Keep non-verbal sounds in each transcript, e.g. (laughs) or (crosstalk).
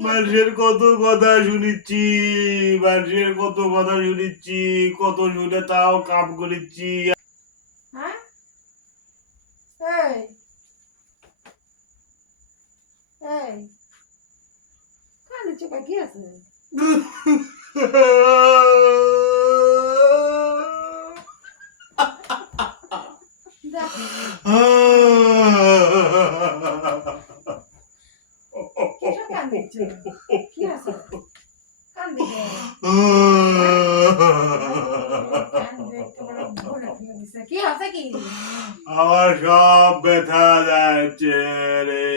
মানুষের কত কথা শুনেছি মানুষের কত কথা শুনিচ্ছি কত শুনে তাও কাম করিচ্ছি। হ্যাঁ? কি আছে? (laughs) কি আছে আমার সব ব্যথা যাচ্ছে রে।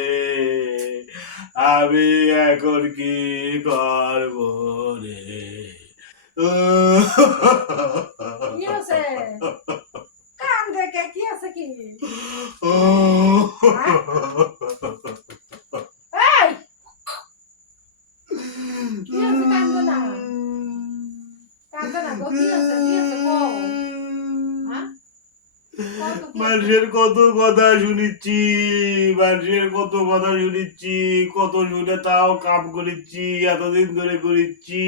আমি এখন কি করব রে কি আছে কান দেখে কি আছে কি এই কি আছে কান্দো না কান্দো না গো কি আছে কি আছে কও হ্যাঁ কও তো কি আছে? মানুষের কত কথা শুনিচ্ছি মানুষের কত কথা শুনিচ্ছি কত শুনে তাও কাম করিচ্ছি এতদিন ধরে করিচ্ছি।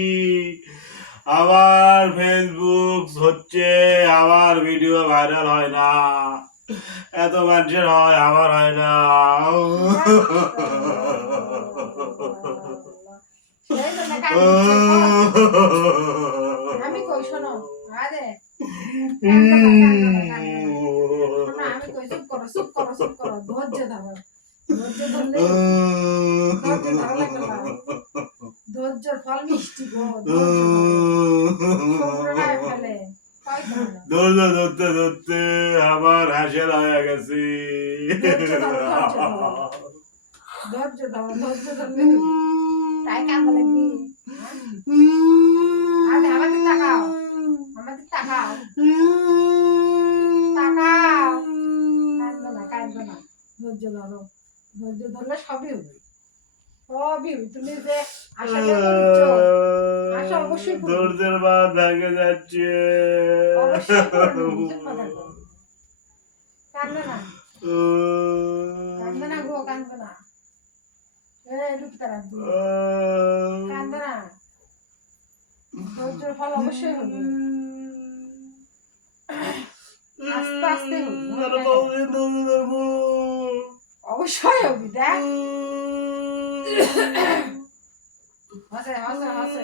আবার ফেসবুক হচ্ছে আবার ভিডিও ভাইরাল হয় না। এত মানুষের হয় আমার হয় না। কই শোনো আরে কান্দো না, কান্দো না, কান্দো না। শোনো, আমি কই চুপ করো চুপ করো চুপ করো ধৈর্য ধরো। ধৈর্য ধরলে ধৈর্য ধরা ধৈর্যর ফল মিষ্টি গো ধৈর্য ধরো সবুরে ফেলে তাই তো না। ধরতে ধরতে ধরতে আমার হাসেল হয়ে গেছি। ধৈর্য ধরো ধৈর্য ধরলে। তাকাও না না ধৈর্য ধরো ধৈর্য ধরলে সবই হবে সবই তুমি যে আশা করছ আশা অবশ্যই ধৈর্যের বাদ ভেঙে যাচ্ছে? কান্দো না কান্দো না গো কান্দো না এই রূপতা রাখব কান্দো না ধৈর্যের ফল অবশ্যই হবে। আস্তে? অবশ্যই হবে দেখ। হাসে হাসে হাসে